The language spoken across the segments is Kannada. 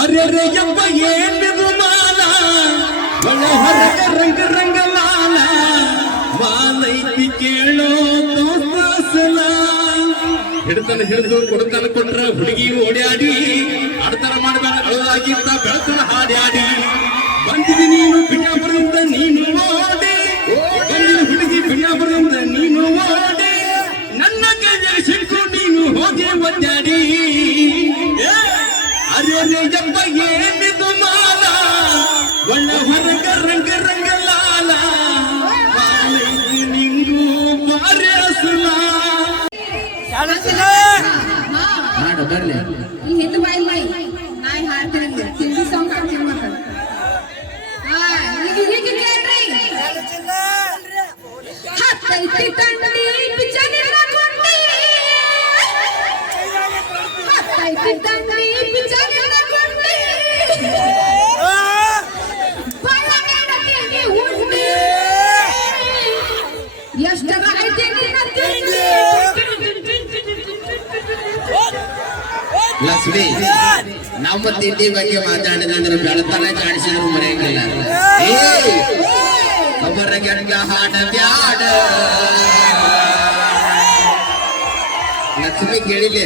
ಅರೆ ರೇ ಯಪ್ಪ ಏನಿದು ಮಾಲ ಒಳ್ಳ ಹೊರಗ ರಂಗ ರಂಗ ಮಾಲ ಮಾಲೈತಿ ಕೇಳೋ ದೋಸ್ತಾಸಲ ಹಿಡ್ತಾನ ಹಿಡಿದು ಕೊಡ್ತಾನ ಕೊಟ್ರ ಹುಡುಗಿ ಓಡ್ಯಾಡಿ ಆಡ್ತಾರ ಮಾಡಬೇಡ ಅಳದಾಗಿದ್ದ ಬೆಳತನ ಹಾಡ್ಯಾಡಿ ಬಂದಿದಿ ನೀನು ಬಿಜಾಪುರದಿಂದ ನೀನು ಓಡಿ ಬಂದಿನ ಹುಡುಗಿ ಬಿಜಾಪುರದಿಂದ ನೀನು ಓಡಿ ನನ್ನ ಕೈಯಲ್ಲಿ ಸಿಕ್ಕು ನೀನು ಹೋಗಿ ಒದ್ದಾಡಿ ಅರೆ ಜಪ್ಪ ಏನಿದು ಮಾಲ ಒಳ್ಳ ಹೊರಗ ರಂಗ ರಂಗ ಲಾಲ ಮಾಲೈತಿ ನಿಂಗೂ ಬಾರಿ ಅಸಲ ಹಾಡು ಬರ್ಲಿ ಈ ಹಿಂದೆ ಬಾಯಿ ಬಾಯಿ ನಾಯಿ ಹಾಡ್ತಿರಂಗ ಹಿಂದಿ ಸಾಂಗ್ ಹಾಡ್ತೀನಿ ಮಕ್ಕಳು ಈಗ ಕೇಳ್ರಿ ಹತ್ತೈತಿ ತಂಡಿ ಪಿಚನಿನ ಕೊಂಡಿ ಹತ್ತೈತಿ ತಂಡಿ ಪಿಚನಿನ ಕೊಂಡಿ ಬಳ್ಳಮೇಡಕ್ಕೆ ಉಂಡಿ ಎಷ್ಟರ ಐತಿ ನಿನ್ನ ತಿಂಡಿ ಲಕ್ಷ್ಮಿ ನಮ್ಮ ತಿಂಡಿ ಬಗ್ಗೆ ಮಾತಾಡಿದ್ರೆ ಬೆಳತನ ಕಾಣಿಸಿದ್ರು ಮರೆಯಂಗಿಲ್ಲ ಒಬ್ಬರ ಗಂಗ ಹಾಡ ಬ್ಯಾಡ ಲಕ್ಷ್ಮಿ ಕೇಳಿದೆ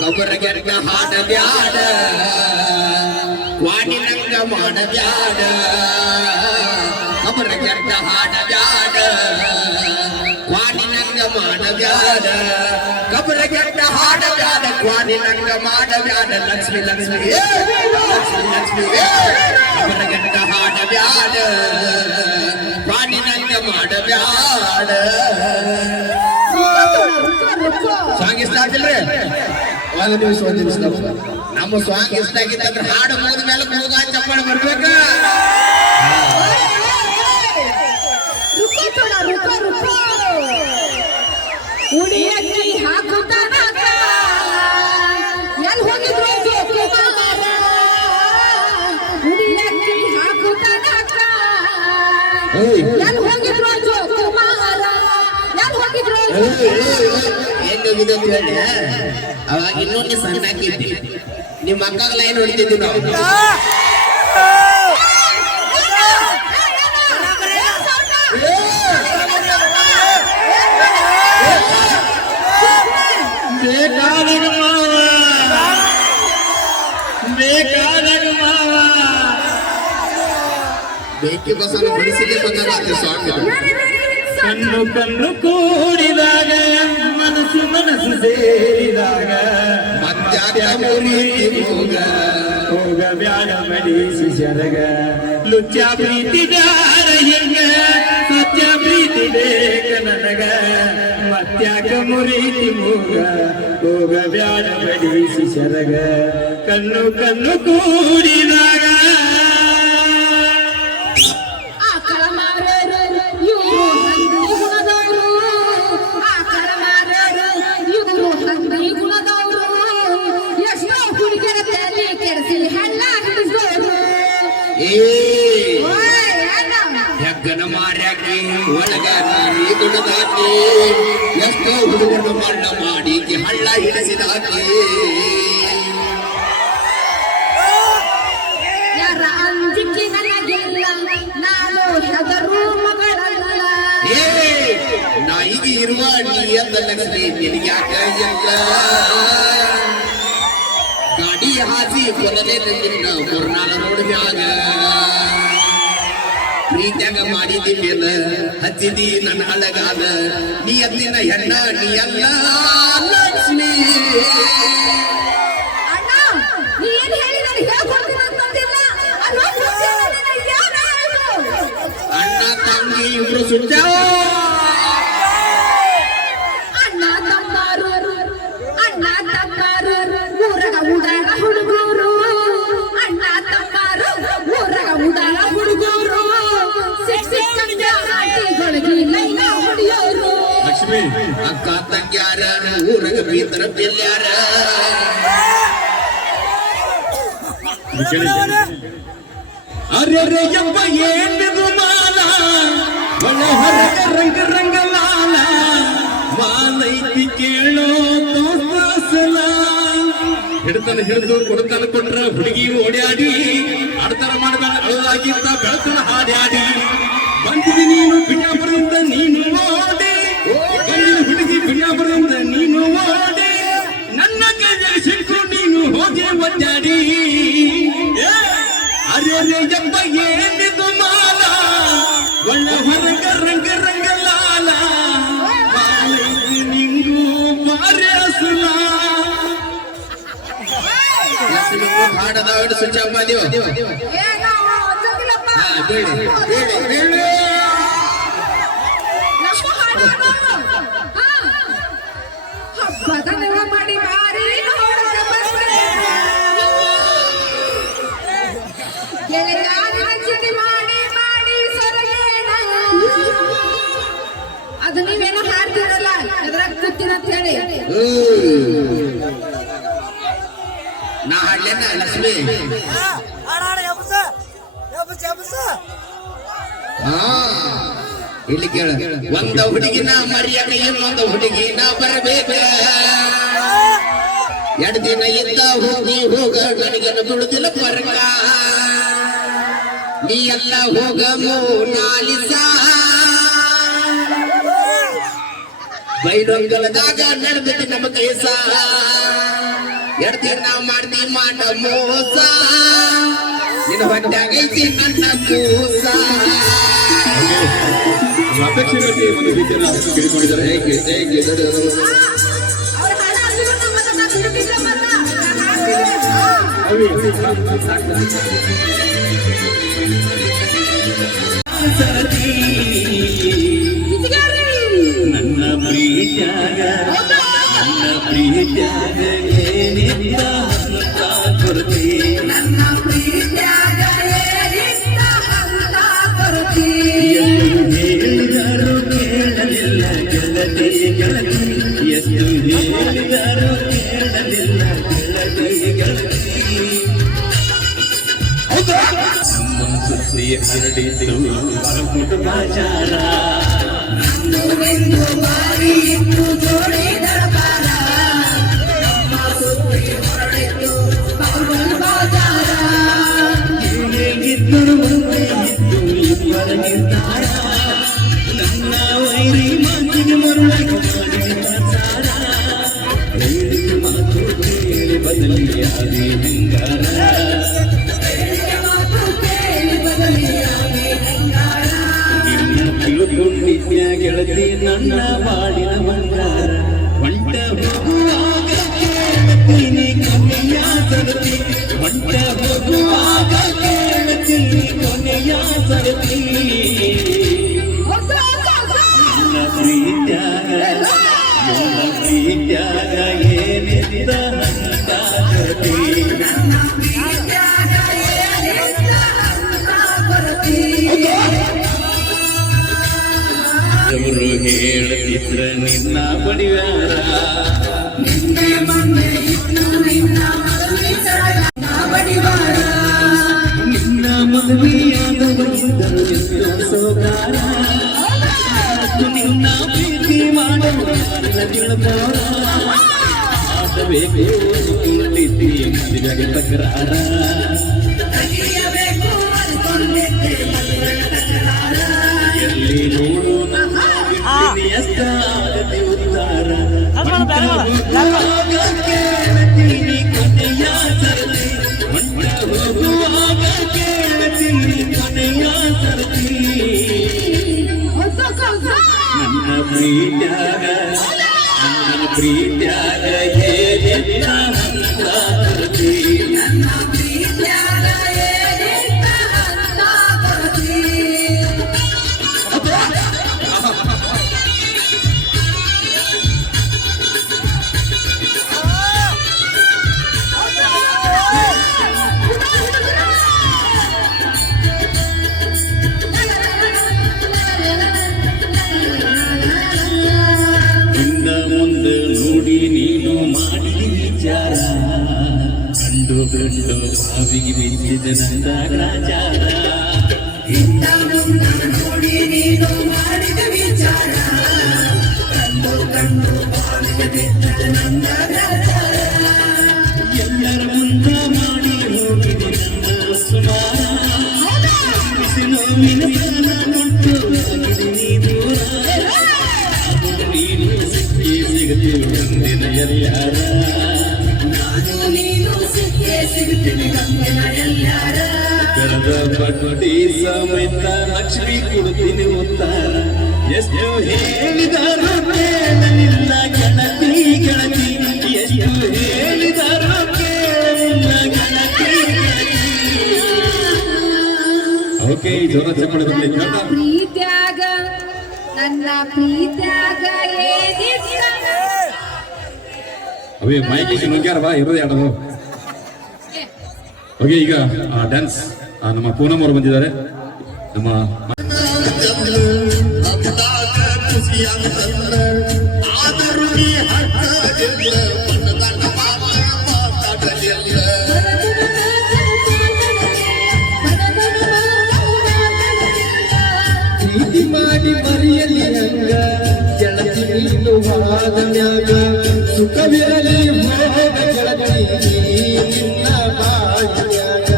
ಗೊಬ್ಬರ ಗಂಗ ಹಾಡ ಬ್ಯಾಡ ವಾಣಿನಂಗ ಮಾಡ ಬ್ಯಾಡ ಗೊಬ್ಬರ ಗಂಗ ಹಾಡ ಬ್ಯಾಡ ವಾಣಿನಂಗ ಮಾಡ ಬ್ಯಾಡ ಗೊಬ್ಬರ ಗಂಗ ಹಾಡ ಬ್ಯಾಡ ವಾಣಿನಂಗ ಮಾಡ ಬ್ಯಾಡ ಲಕ್ಷ್ಮಿ ಲಕ್ಷ್ಮಿ ಲಕ್ಷ್ಮಿ ಲಕ್ಷ್ಮಿ ಗೊಬ್ಬರ ಗಂಗ ಹಾಡ ಬ್ಯಾಡ ವಾಣಿನಂಗ ಮಾಡ ಬ್ಯಾಡ ಸಾಂಗ್ ಇಷ್ಟ ಆಗಿಲ್ರಿ ಒಂದು ನಿಮಿಷ ನಮ್ಮ ಸಾಂಗ್ ಇಷ್ಟ ಆಗಿತ್ತಂದ್ರೆ ಹಾಡು ಮುಗಿದ ಮೇಲೆ ಕೂಗ ಚಪ್ಪಾಳೆ ಬರ್ಬೇಕ ಉಡಿಯಕ್ಕಿ ಹಾಕುತ್ತಾನ ಎಲ್ಲಿ ಹೋಗಿದ್ರು ಜೋಕುಮಾರ ಉಡಿಯಕ್ಕಿ ಹಾಕುತ್ತಾನ ಎಲ್ಲಿ ಹೋಗಿದ್ರು ಜೋಕುಮಾರ ಎಲ್ಲಿ ಹೋಗಿದ್ರು ಹೆಂಗೋಗಿದೆ ಅಂತ ಹೇಳಿ ಅವಾಗ ಇನ್ನೊಂದು ಸಣ್ಣ ಹಾಕಿದ್ವಿ ನಿಮ್ಮ ಅಕ್ಕಗಲ್ಲ ಏನು ಹೊಡಿತಿದ್ವಿ ನಾವು ಬೇಕಾದಾಗ ಮಾವ ಬೇಕಾದಾಗ ಮಾವ ಬೇಕಿ ಬಸನ ಬಿಡಿಸಿಗೆ ಬಂದಾಗ ಸಾಂಗ್ ಕಣ್ಣು ಕಣ್ಣು ಕೂಡಿದಾಗ ಮನಸ್ಸು ಮನಸ್ಸು ಸೇರಿದಾಗ ಹೋಗ ಹೋಗ ಬ್ಯಾಡ ಮಡಿಸಿ ಸರಗ ಲುಚ್ಚ ಪ್ರೀತಿ ಬ್ಯಾಡ ಹೆಂಗ ಸತ್ಯ ಪ್ರೀತಿ ಬೇಕ ನನಗ ಮತ್ಯಾಕ ಮುರೀತಿ ಮೂಗ ಹೋಗ ಬ್ಯಾಡ ಮಡಿಸಿ ಸರಗ ಕಣ್ಣು ಕಣ್ಣು ಕೂಡಿದಾಗ ಹೆಗ್ಗನ ಮಾರ್ಯಾಕಿ ಒಳಗ ನೀ ದುಡದಾಕಿ ಎಷ್ಟೋ ಹುಡುಗರು ಮಣ್ಣ ಮಾಡಿ ಹಳ್ಳ ಹಿಡಿಸಿದಾಕಿ ಯಾರ ಅಂಜಿಕೆ ನನಗಿಲ್ಲ ನಾನು ಹೆದರು ಮಗಳಲ್ಲ ನಾ ಈಗ ಇರುವ ನೀ ಎಂದ ಲಕ್ಷ್ಮಿ ನಿನಗ್ಯಾಕ ಎಲ್ಲ ಗಾಡಿ ಹಾಸಿ ಕೊರಲೆ ನಿನ್ನ ಮೂರ್ನಾಳ ನೋಡ್ಯಾಗ ಪ್ರೀತ್ಯಾಗ ಮಾಡಿದಿ ಮೇಲ ಹಚ್ಚಿದಿ ನನ್ನ ಅಳಗಾಲ ನೀ ಅದ್ದಿನ ಹೆಣ್ಣ ನೀ ಅಲ್ಲ ಲಕ್ಷ್ಮಿ ಅಣ್ಣ ನೀ ಏನು ಹೇಳಿ ನಾನು ಹೇಳ್ಕೊಡ್ತೀನಿ ಅಂತಂದಿಲ್ಲ ಅಣ್ಣ ತಂಗಿ ಇಬ್ರು ಸುಟ್ಟಾವ ಅಣ್ಣ ತಮ್ಮಾರು ಊರಗ ಉಡಾಳ ಹುಡುಗರು ಅಣ್ಣ ತಮ್ಮಾರು ಊರಗ ಉಡಾಳ ಹುಡುಗರು ಲಕ್ಷ್ಮಿ ಅಕ್ಕ ತಂಗ್ಯಾರ ಊರಗ ಬೀತರ ಬೆಲ್ಯಾರ ಅರೆ ರೇ ಯಪ್ಪ ಏನಿದು ಮಾಲ ಒಳ್ಳ ಹೊರಗ ರಂಗ ರಂಗ ಲಾಲ ಮಾಲೈತಿ ಕೇಳೋ ದೋಸ್ತಾಸಲ ಹಿಡಿದು ಕೊಡ್ತಾನ ಕೊಟ್ರ ಹುಡುಗಿ ಓಡ್ಯಾಡಿ ಆಡ್ತಾರ ಮಾಡ್ತಾರ ಅಳದಾಗಿಂತ ಬೆಳತನ ಹಾಡ್ಯಾಡಿ ಬಂದಿದಿ ನೀನು ಬಿಜಾಪುರದಿಂದ ನೀನು ಓಡಿ ಬಂದಿನ ಹುಡುಗಿ ಬಿಜಾಪುರದಿಂದ ನೀನು ಓಡಿ ನನ್ನ ಕೈಯಲ್ಲಿ ಸಿಕ್ಕು ನೀನು ಹೋಗಿ ಒದ್ದಾಡಿ ಅರೆ ಎಂಬ ಏನಿದು ಮಾಲ ಒಳ್ಳ ಹೊರಗ ರಂಗ ರಂಗ ಲಾಲ ನಿಂಗೂ ಬಾರ್ಯಾಸುಲ ಹಾಡದ ಸ್ವಿಚ್ ಆಫ್ ಮಾಡಿವ ಮಾಡಿ ಬಾರಿ ಚಿಟಿ ಮಾಡಿ ಮಾಡಿ ಸೊರಗೇನ ಅದು ನೀವೇನೋ ಹಾಡ್ತಿರಲ್ಲ ಅದ್ರಾಗ ಕೂತಿನ ಅಂತ ಹೇಳಿ ನಾ ಹಾಡ್ಲೇನ ಲಕ್ಷ್ಮಿ ಇಲ್ಲಿ ಕೇಳ ಒಂದ ಹುಡುಗಿನ ಮರಿಯಾಗ ಇನ್ನೊಂದು ಹುಡುಗಿನ ಬರಬೇಕ ಎರಡು ದಿನ ಇದ್ದ ಹೋಗಿ ಹೋಗ ನನಗೇನು ಬಿಡುದಿಲ್ಲ ಪರಕ ನೀ ಎಲ್ಲ ಹೋಗ ಮೋನಾಲಿಸ ಬೈಲೊಂಗಲದಾಗ ನಡೆದಿತ್ತು ನಮ್ಮ ಕೈಸ ಎರಡು ದಿನ ಮಾಡ್ತಿ ಮಾಡ ಮೋಸ ನಿನ್ನ ಹೊಟ್ಟಾಗೈತಿ ನನ್ನ ಕೂಸ ಅಪೇಕ್ಷೆ ಬಗ್ಗೆ ಒಂದು ರೀತಿಯಲ್ಲಿ ಕೇಳಿಕೊಂಡಿದ್ದಾರೆ ಅವ್ರ ಹಣ ಆಗಿರೋ ನಮ್ಮನ್ನ ಬಿಡುತ್ತಿಲ್ಲ ನನ್ನ ಪ್ರೀತ್ಯಾಗ ಏನಿಲ್ಲ ಕೊರತೆ ನನ್ನ ಪ್ರೀತ್ಯಾಗ ಏನಿಲ್ಲ ಅಂತ ಕೊರತೆ ಹೇಳಿದರು ಕೇಳಲಿಲ್ಲ ಗೆಳತಿ ಗೆಳತಿ ಎಷ್ಟು ಹೇಳಿದರು ಕೇಳಲಿಲ್ಲ ಗೆಳತಿ ಗೆಳತಿ ನಮ್ಮ ಸುದ್ದಿ ಹರಡಿತು ಕುಟುಂಬಾಚಾರ ನಮ್ಮವೆಂದು ಬಾರಿ ಇತ್ತು ಜೋಡಿ ದರಬಾರ ನಮ್ಮ ಸುದ್ದಿ ಹೊರಡಿತು ಬಾಗುಲ್ ಬಾಜಾರ ಹೇಗಿದ್ದರು ಮುಂದೆ ಇದ್ದು ಇಬ್ಬರ ನಿರ್ಧಾರ ನನ್ನ ವೈರಿ ಮಾತಿಗೆ ಮರುಳಾಗಿ ಮಾಡಿದ ಸಾರ ಹೇಳಿದ ಮಾತು ಕೇಳಿ ಬದಲಿಯಾದೆ ಹಿಂಗಾರ ಮಾತು ಕೇಳಿ ಬದಲಿಯಾಗಿ ಹೆಂಗಾರ ನಿನ್ನ ತಿಳುಕೊಂಡಿದ್ದ ಗೆಳತಿ ನನ್ನ ಬಾಳಿನ ಬಂಗಾರ ಒಂಟ ಹೋಗುವಾಗ ಕೇಳ್ತೀನಿ ಕೊನೆಯ ಸರತಿ ಒಂಟ ಹೋಗುವಾಗ ಕೇಳ್ತೀನಿ ಕೊನೆಯ ಸರತಿ ನನ್ನ ಪ್ರೀತ್ಯಾಗ ಏನಿದ್ದ ನನ್ನ ಕರತಿ ಅವರು ಹೇಳುತ್ತಿದ್ರ ನಿನ್ನ ಬಡಿವಾರ ನಿನ್ನ ಮದುವೆಯಾದವರಿದ್ದರು ಎಷ್ಟೋ ಸೋಗಾರ ನಿನ್ನ ಪ್ರೀತಿ ಮಾಡಲು ತಿಳ್ಕೋರ ಆಡಬೇಕು ಕುಳಿತಿ ಮದುವೆಗೆ ತಕರಾರ ಎಲ್ಲಿ ನೋಡು ನನ್ನ ಎಷ್ಟಾಗದೆ ಉತ್ತಾರ ಹೋಗುವಾಗ ಕೇಳ್ತೀನಿ ಕೊನೆಯ ಸರತಿ ಹೋಗುವಾಗ ಕೇಳ್ತೀನಿ ಕೊನೆಯ ಸರತಿ ನನ್ನ ಪ್ರೀತ್ಯಾಗ ಏನಿಲ್ಲ ಅಂತ ಕರತಿ ಮುಂದೆ ನೋಡಿ ನೀನು ಮಾಡಿ ವಿಚಾರ ಕಂಡು ಕಂಡು ಸಾವಿಗೆ ಬಿದ್ದಿದ ನಂದ ರಾಜಾರ ನೋಡಿ ನೀನು ಮಾಡಿದ ವಿಚಾರ ಕಂಡು ಕಂಡು ಬಾಳಿಗೆ ಬಿದ್ದ ನನ್ನ ಎಲ್ಲರ ಮುಂದ ಮಾಡಿ ಹೋಗಿದೆ ನನ್ನ ಸುಮಾರ ಬಿಸಿ ನೋವಿನ ಪ್ರಾಣ ಕೊಟ್ಟು ಹೋಗಿದೆ ನೀ ದೂರ ಆದರೂ ನೀನು ಸಿಕ್ಕಿ ಸಿಗುತ್ತೀವಿ ಮುಂದಿನ ಎಲ್ಲಾರ ನಾನು ನೀನು ಸಿಕ್ಕೇ ಸಿಗುತ್ತೀನಿ ಗಂಗೆನ ಎಲ್ಲಾರ ಕಳೆದ ಬಡ್ಡಿ ಸಮೇತ ಲಕ್ಷ್ಮಿ ಕೊಡುತ್ತೀನಿ ಉತ್ತಾರ ಎಷ್ಟು ಹೇಳಿದರೂ ಕೇಳಲಿಲ್ಲ ಗೆಳತಿ ಗೆಳತಿ ಎಷ್ಟು ಹೇಳಿದರೂ ಕೇಳಲಿಲ್ಲ ಗೆಳತಿ ಓಕೆ ಜೋರ ಚಪ್ಪಳೆ ಬರಲಿ ಪ್ರೀತ್ಯಾಗ ನನ್ನ ಪ್ರೀತ್ಯಾಗ ಏನಿಲ್ಲ ಅವೇ ಮೈಕ್ ನುಗ್ಗ್ಯಾರ ಬಾ ಇರೋದೇ ಆಡೋದು ಓಕೆ ಈಗ ಡ್ಯಾನ್ಸ್ ನಮ್ಮ ಪೂನಮ್ ಅವರು ಬಂದಿದ್ದಾರೆ ನಮ್ಮ ಆದರೂ ನೀ ಹಕ್ಕಲಿಲ್ಲ ನನ್ನ ಮಾತಾಡಲಿಲ್ಲ ಪ್ರೀತಿ ಮಾಡಿ ಮರೆಯಲಿ ಹಂಗ ಗೆಳತಿ ನೀನು ವಾದನ್ಯಾಗ ಸುಖವಿರಲಿ ಹೋಗ ಗೆಳತಿ ನಿನ್ನ ಬಾಳ್ಯಾಗ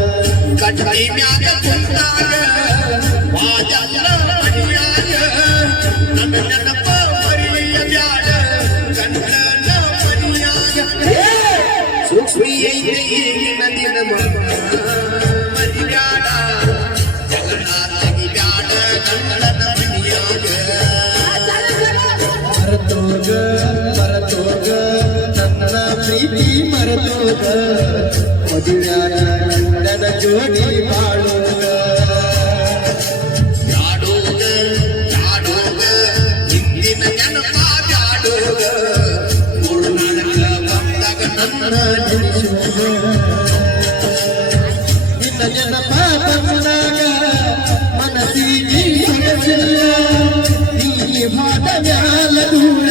ಕಟ್ಟಿ ಮ್ಯಾಗ ಕುಂತಾಗ ವಾದಲ್ಲ ಮನಿಯಾಗ ನನ್ನ ನೆನಪ ಮರಿಯ ಬ್ಯಾಡ ಕಣ್ಣನ ಮನಿಯಾಗ ಸೂಕ್ಷ್ಮಿಯೈತೆ ಈಗಿನ ದಿನ ಮರಿಬ್ಯಾಡ ಜಗನ ತೆಗಿಬ್ಯಾಡ ಕಣ್ಣನ ಮನಿಯಾಗ ಮರತೋಗ ಮರತೋಗ ನನ್ನ ಪ್ರೀತಿ ಮರತೋಗ ಮದುವ್ಯಾಗ ನನ್ನ ಜೋಡಿ ಬಾಳೋಗ ಬ್ಯಾಡೋಗ ಬ್ಯಾಡೋಗ ಹಿಂದಿನ ನೆನಪ ಬ್ಯಾಡೋಗ ಮುರುನಾಡಕ ಬಂದಾಗ ನನ್ನ ನೆನೆಸೋಗ ನಿನ್ನ ನೆನಪ ಬಂದಾಗ ಮನಸ್ಸಿಗೆ ಸೊಗಸಿಲ್ಲ ನೀ ಮಾಡ ಮ್ಯಾಲ ದೂರ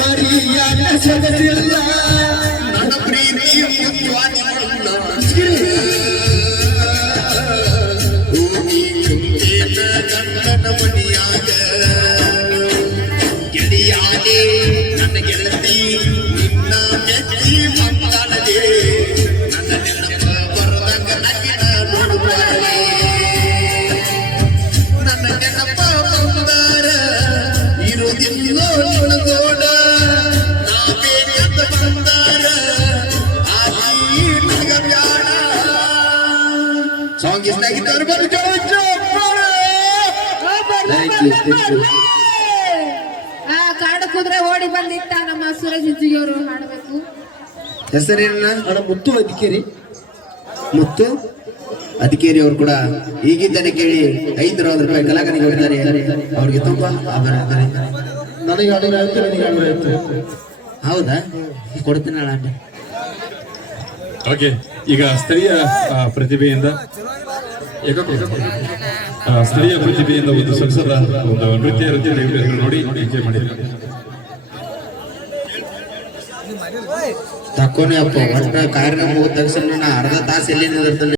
ಮರಿಯಾಗ ಸೊಗಸಿಲ್ಲ ನನ್ನ ಪ್ರೀತಿಯ ಮುಖ್ಯವಾಗಿ ನನ್ನ ಮನಿಯಾಗ ಗೆಳೆಯಾದೆ ನನ್ನ ಗೆಳತಿ ನಿನ್ನ ಮೆಚ್ಚಿ ಮಾತಾಡದೆ ನನ್ನ ನೆನಪ ಬರದಂಗ ನಗಿನ ನೋಡುತ್ತಾಳೆ ನನ್ನ ನೆನಪ ಬಂದಾರ ಇರುವುದಿಲ್ಲ ಒಳಗೋಡ ನಾ ಬೇಕಂತ ಬಂದಾರ ಆಗಿ ನಗಬ್ಯಾಡ ಸಾಂಗ್ ಇಷ್ಟ ಆಗಿದ್ದವ್ರು ಕಾಡು ಕುದುರೆ ಓಡಿ ಬಂದಿತ್ತ ನಮ್ಮ ಸೂರಜ್ ಅವರು ಹಾಡಬೇಕು ಹೆಸರೇನ ಅಣ್ಣ ಮುತ್ತು ಅಧಿಕಾರಿ ಮುತ್ತು ಅಧಿಕಾರಿ ಅವರು ಕೂಡ ಈಗಿದ್ದನೆ ಕೇಳಿ 5,000 ರೂಪಾಯಿ ಕಲಾಕನಿಗೆ ಹೋಗಿದ್ದಾರೆ ಅವ್ರಿಗೆ ತುಂಬಾ ಆಭಾರ ನನಗೆ ಅಡಿಗೆ ಆಯ್ತು ನನಗೆ ಅಡಿಗೆ ಆಯ್ತು ಹೌದಾ ಕೊಡ್ತೀನಿ ಅಣ್ಣ ಓಕೆ ಈಗ ಸ್ಥಳೀಯ ಪ್ರತಿಭೆಯಿಂದ ಸ್ಥಳೀಯ ಪ್ರತಿಭೆಯಿಂದ ಒಂದು ಸೊಗಸದ ಒಂದು ನೃತ್ಯ ನೋಡಿ ಎಂಜಾಯ್ ಮಾಡಿದ್ದಾರೆ ತಕ್ಕೋನೆ ಅಪ್ಪ ಒಟ್ಟ ಕಾರ್ಯ ಮುಗಿದ ತಕ್ಷಣ ಅರ್ಧ ತಾಸು ಎಲ್ಲಿ ನಿಂದಿರ್ತಾನೆ